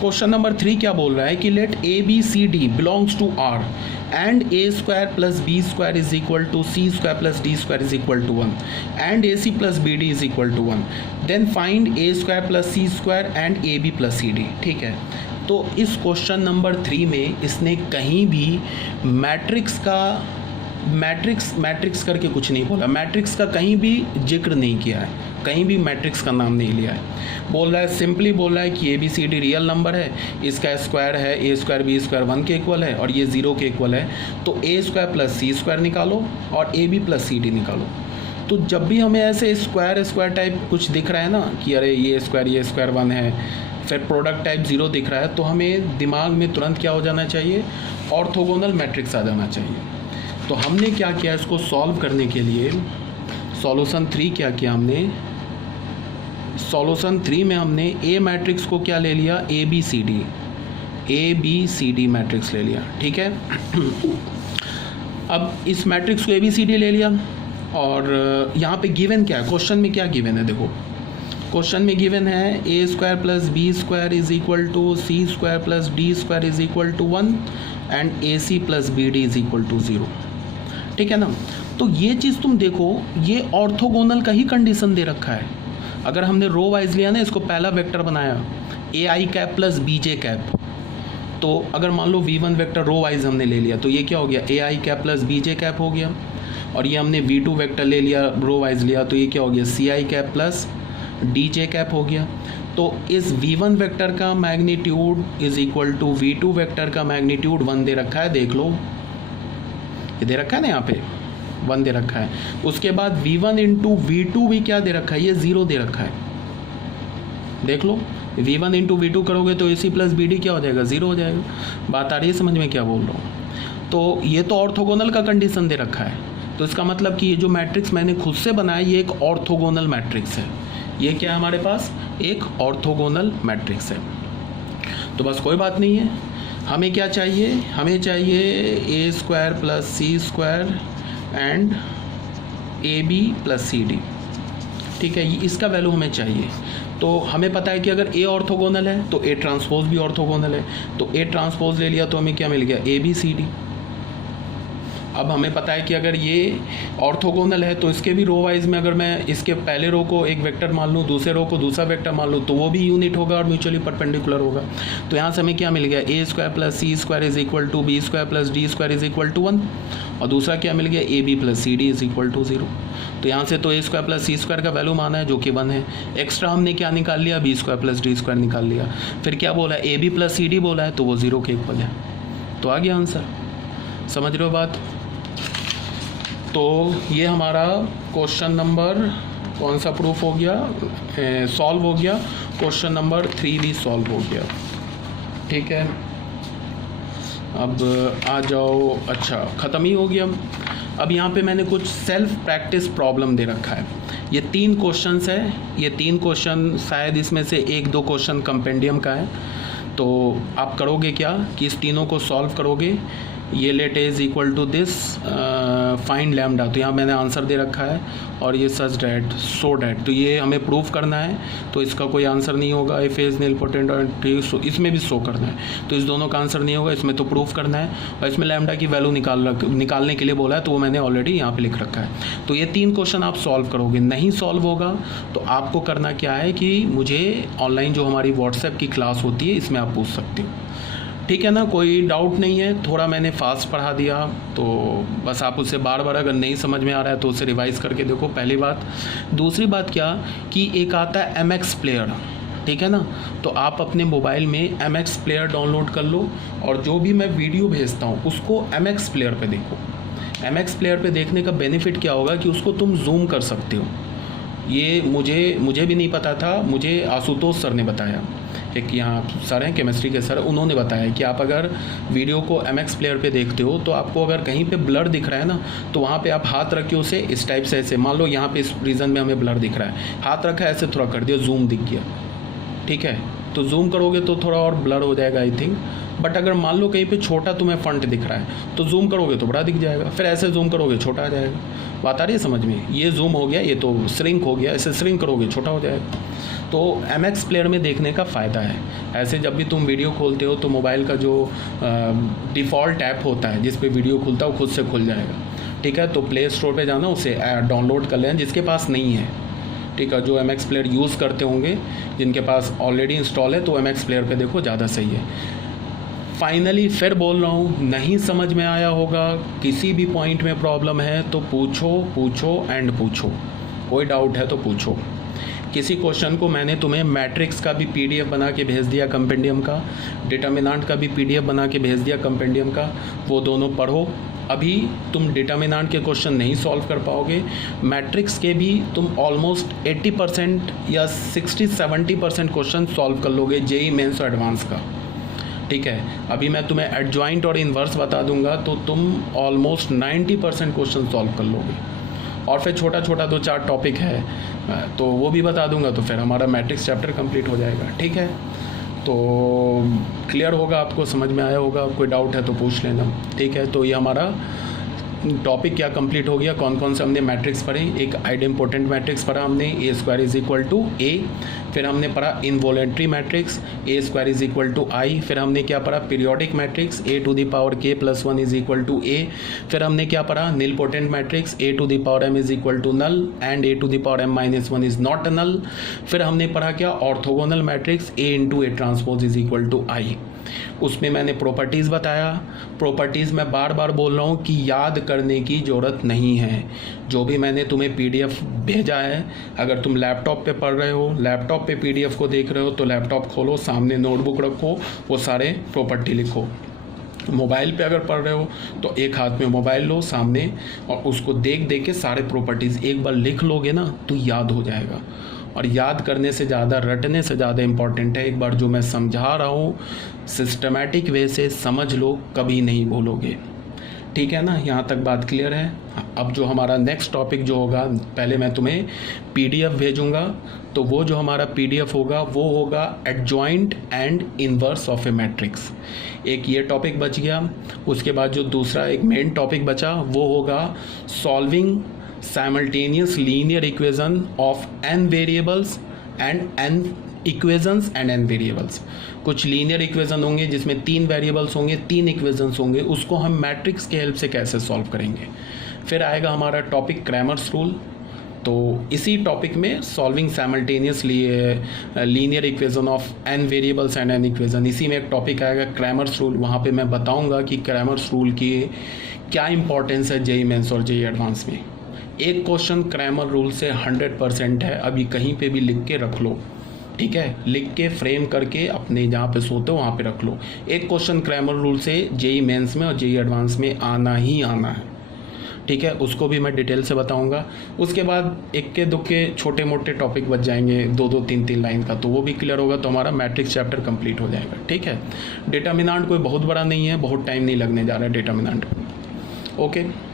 Question number 3 क्या बोल रहा है कि let A B C D belongs to R and A square plus B square is equal to C square plus D square is equal to 1 and A C plus B D is equal to 1, then find A square plus C square and A B plus C D. ठीक है, तो इस question number 3 में इसने कहीं भी matrix करके कुछ नहीं बोला, मैट्रिक्स का कहीं भी जिक्र नहीं किया है, कहीं भी मैट्रिक्स का नाम नहीं लिया है। बोल रहा है, सिंपली बोल रहा है कि A B C D real number है, इसका स्क्वायर है ए स्क्वायर बी स्क्वायर 1 के इक्वल है और ये 0 के इक्वल है, तो A square plus C square निकालो और A B plus C D निकालो। तो जब भी हमें ऐसे स्क्वायर टाइप कुछ दिख रहा है ना कि अरे ये स्क्वायर 1 है, फिर प्रोडक्ट टाइप 0 दिख रहा है, तो हमें दिमाग में तुरंत क्या हो जाना चाहिए, ऑर्थोगोनल मैट्रिक्स आ जाना चाहिए। तो हमने क्या किया, इसको सॉल्व करने के लिए सॉल्यूशन 3 क्या किया हमने, सॉल्यूशन 3 में हमने ए मैट्रिक्स को क्या ले लिया, A B C D matrix ले लिया। ठीक है, अब इस मैट्रिक्स को ए बी सी डी ले लिया और यहाँ पे गिवन क्या है, क्वेश्चन में क्या गिवन है, देखो क्वेश्चन में गिवन है A square plus B square is equal to C square plus D square is equal to 1 and A C plus B D is equal to 0। ठीक है ना, तो ये चीज़ तुम देखो, ये ऑर्थोगोनल का ही कंडीशन दे रखा है। अगर हमने रो वाइज लिया ना, इसको पहला वेक्टर बनाया A I cap plus B J cap, तो अगर मान लो V1 वेक्टर रो वाइज हमने ले लिया तो ये क्या हो गया, A I cap plus B J cap हो गया, और ये हमने V2 वेक्टर ले लिया रो वाइज लिया तो ये क्या हो गया, C I cap plus D J cap हो गया। तो इस V1 वेक्टर का magnitude is equal to V2 vector का मैग्नीट्यूड 1 दे रखा है, देख लो ये दे रखा है ना, यहाँ पे 1 दे रखा है। उसके बाद V1 इंटू V2 भी क्या दे रखा है, ये 0 दे रखा है, देख लो V1 इंटू V2 करोगे तो AC प्लस BD क्या हो जाएगा, 0 हो जाएगा। बात आ रही है समझ में क्या बोल रहा हूँ। तो ये तो ऑर्थोगोनल का कंडीशन दे रखा है, तो इसका मतलब कि ये जो मैट्रिक्स मैंने खुद से बनाया ये एक ऑर्थोगोनल मैट्रिक्स है। ये क्या है हमारे पास, एक ऑर्थोगोनल मैट्रिक्स है। तो बस कोई बात नहीं है, हमें क्या चाहिए, हमें चाहिए A square plus C square and A B plus C D. ठीक है, इसका वैल्यू हमें चाहिए। तो हमें पता है कि अगर ए ऑर्थोगोनल है तो ए ट्रांसपोज भी ऑर्थोगोनल है, तो ए ट्रांसपोज ले लिया तो हमें क्या मिल गया, ए बी सी डी। अब हमें पता है कि अगर ये ऑर्थोगोनल है तो इसके भी रो वाइज में अगर मैं इसके पहले रो को एक वेक्टर मान लूँ, दूसरे रो को दूसरा वेक्टर मान लूँ, तो वो भी यूनिट होगा और म्यूचुअली परपेंडिकुलर होगा। तो यहाँ से हमें क्या मिल गया, A square plus C square is equal to B square plus D square is equal to 1, और दूसरा क्या मिल गया, A B plus C D is equal to 0। तो यहाँ से तो A square plus C square का वैल्यू माना है जो कि 1 है, एक्स्ट्रा हमने क्या निकाल लिया, B square plus D square निकाल लिया, फिर क्या बोला, A B plus C D बोला है तो वो 0 के इक्वल है। तो आ गया आंसर, समझ रहे हो बात। तो ये हमारा क्वेश्चन नंबर कौन सा प्रूफ हो गया, सॉल्व हो गया, क्वेश्चन नंबर 3 भी सॉल्व हो गया। ठीक है, अब आ जाओ, अच्छा ख़त्म ही हो गया। अब यहाँ पे मैंने कुछ सेल्फ प्रैक्टिस प्रॉब्लम दे रखा है। ये 3 क्वेश्चंस है, ये 3 क्वेश्चन शायद इसमें से 1-2 क्वेश्चन कंपेंडियम का है। तो आप करोगे क्या कि इस तीनों को सॉल्व करोगे, ये let is equal to this find lambda, तो यहाँ मैंने आंसर दे रखा है, और ये सच डैट सो डैट, तो ये हमें प्रूफ करना है, तो इसका कोई आंसर नहीं होगा। इफ इज निलपोटेंट और इसमें भी शो करना है, तो इस दोनों का आंसर नहीं होगा, इसमें तो प्रूफ करना है, और इसमें लैम्डा की वैल्यू निकालने के लिए बोला है, तो वो मैंने ऑलरेडी यहाँ पे लिख रखा है। तो ये 3 क्वेश्चन आप सॉल्व करोगे, नहीं सॉल्व होगा तो आपको करना क्या है कि मुझे ऑनलाइन जो हमारी व्हाट्सएप की क्लास होती है इसमें आप पूछ सकते हो। ठीक है ना, कोई डाउट नहीं है, थोड़ा मैंने फास्ट पढ़ा दिया, तो बस आप उससे बार बार अगर नहीं समझ में आ रहा है तो उसे रिवाइज़ करके देखो, पहली बात। दूसरी बात क्या कि एक आता है MX प्लेयर, ठीक है ना, तो आप अपने मोबाइल में MX प्लेयर डाउनलोड कर लो, और जो भी मैं वीडियो भेजता हूँ उसको MX प्लेयर पे देखो। MX प्लेयर पे देखने का बेनिफिट क्या होगा कि उसको तुम जूम कर सकते हो। ये मुझे भी नहीं पता था, मुझे आशुतोष सर ने बताया, एक यहाँ सर हैं केमिस्ट्री के सर, उन्होंने बताया कि आप अगर वीडियो को MX प्लेयर पे देखते हो तो आपको अगर कहीं पे ब्लर दिख रहा है ना, तो वहाँ पे आप हाथ रख के उसे इस टाइप से, ऐसे मान लो यहाँ पे इस रीजन में हमें ब्लर दिख रहा है, हाथ रखा है ऐसे थोड़ा कर दिया, जूम दिख गया। ठीक है, तो जूम करोगे तो थोड़ा और ब्लर हो जाएगा आई थिंक, बट अगर मान लो कहीं पे छोटा तुम्हें फंट दिख रहा है तो जूम करोगे तो बड़ा दिख जाएगा, फिर ऐसे जूम करोगे छोटा आ जाएगा। बात आ रही है समझ में, ये जूम हो गया, ये तो श्रिंक हो गया, ऐसे श्रिंक करोगे छोटा हो जाएगा। तो MX प्लेयर में देखने का फ़ायदा है। ऐसे जब भी तुम वीडियो खोलते हो तो मोबाइल का जो डिफ़ॉल्ट ऐप होता है जिस पे वीडियो खुलता है वो खुद से खुल जाएगा, ठीक है। तो प्ले स्टोर पे जाना, उसे डाउनलोड कर लेना जिसके पास नहीं है, ठीक है। जो MX प्लेयर यूज़ करते होंगे, जिनके पास ऑलरेडी इंस्टॉल है, तो MX प्लेयर पे देखो ज़्यादा सही है। फाइनली फिर बोल रहा हूँ, नहीं समझ में आया होगा, किसी भी पॉइंट में प्रॉब्लम है तो पूछो एंड पूछो, कोई डाउट है तो पूछो। किसी क्वेश्चन को मैंने तुम्हें मैट्रिक्स का भी PDF बना के भेज दिया कंपेंडियम का, डिटर्मिनेंट का भी PDF बना के भेज दिया कंपेंडियम का, वो दोनों पढ़ो। अभी तुम डिटर्मिनेंट के क्वेश्चन नहीं सॉल्व कर पाओगे, मैट्रिक्स के भी तुम ऑलमोस्ट 80% या 60-70% क्वेश्चन सॉल्व कर लोगे JEE मेंस और एडवांस का, ठीक है। अभी मैं तुम्हें एडजॉइंट और इन्वर्स बता दूंगा तो तुम ऑलमोस्ट 90% क्वेश्चन सॉल्व कर लोगे। और फिर छोटा छोटा 2-4 टॉपिक है तो वो भी बता दूंगा, तो फिर हमारा मैट्रिक्स चैप्टर कंप्लीट हो जाएगा, ठीक है। तो क्लियर होगा, आपको समझ में आया होगा। कोई डाउट है तो पूछ लेना, ठीक है। तो ये हमारा टॉपिक क्या कंप्लीट हो गया। कौन कौन से हमने मैट्रिक्स पढ़े, एक आइडेम्पोटेंट मैट्रिक्स पढ़ा हमने, A² = A। फिर हमने पढ़ा इनवॉलेंट्री मैट्रिक्स, A² = I। फिर हमने क्या पढ़ा, पीरियोडिक मैट्रिक्स, A⁴ + A। फिर हमने क्या पढ़ा, nilpotent matrix, A⁴m = null and A⁴m - 1 is not null. फिर हमने पढ़ा क्या, orthogonal matrix, A × AT = I। उसमें मैंने प्रॉपर्टीज़ बताया। प्रॉपर्टीज़ मैं बार बार बोल रहा हूँ कि याद करने की ज़रूरत नहीं है। जो भी मैंने तुम्हें PDF भेजा है, अगर तुम लैपटॉप पे पढ़ रहे हो, लैपटॉप पे PDF को देख रहे हो, तो लैपटॉप खोलो, सामने नोटबुक रखो, वो सारे प्रॉपर्टी लिखो। मोबाइल पे अगर पढ़ रहे हो तो एक हाथ में मोबाइल लो सामने, और उसको देख देख के सारे प्रॉपर्टीज़ एक बार लिख लोगे ना तो याद हो जाएगा। और याद करने से ज़्यादा, रटने से ज़्यादा इम्पॉर्टेंट है एक बार जो मैं समझा रहा हूँ सिस्टमैटिक वे से समझ लो, कभी नहीं भूलोगे, ठीक है ना। यहाँ तक बात क्लियर है। अब जो हमारा नेक्स्ट टॉपिक जो होगा, पहले मैं तुम्हें PDF भेजूँगा, तो वो जो हमारा PDF होगा वो होगा adjoint and inverse of A matrix. एक ये टॉपिक बच गया। उसके बाद जो दूसरा एक मेन टॉपिक बचा वो होगा solving simultaneous linear equation of n variables and n equations and n variables। कुछ लीनियर इक्वेशन होंगे जिसमें 3 वेरिएबल्स होंगे, 3 इक्वेशंस होंगे, उसको हम मैट्रिक्स के हेल्प से कैसे सॉल्व करेंगे। फिर आएगा हमारा टॉपिक क्रैमर्स रूल। तो इसी टॉपिक में solving simultaneous linear equation of n variables and n equation, इसी में एक टॉपिक आएगा क्रैमर्स रूल। वहाँ पे मैं बताऊँगा कि क्रैमर्स रूल की क्या इंपॉर्टेंस है JEE मेंस और JEE एडवांस में। एक क्वेश्चन क्रैमर रूल से 100% है, अभी कहीं पे भी लिख के रख लो, ठीक है। लिख के फ्रेम करके अपने जहाँ पे सोते हो वहाँ पे रख लो। एक क्वेश्चन क्रैमर रूल से JEE मेंस में और JEE एडवांस में आना ही आना है, ठीक है। उसको भी मैं डिटेल से बताऊंगा। उसके बाद इक्के दुक्के छोटे मोटे टॉपिक बच जाएंगे 2-2, 3-3 लाइन का, तो वो भी क्लियर होगा, तो हमारा मैट्रिक्स चैप्टर कंप्लीट हो जाएगा, ठीक है। डिटर्मिनेंट कोई बहुत बड़ा नहीं है, बहुत टाइम नहीं लगने जा रहा है डिटर्मिनेंट, ओके।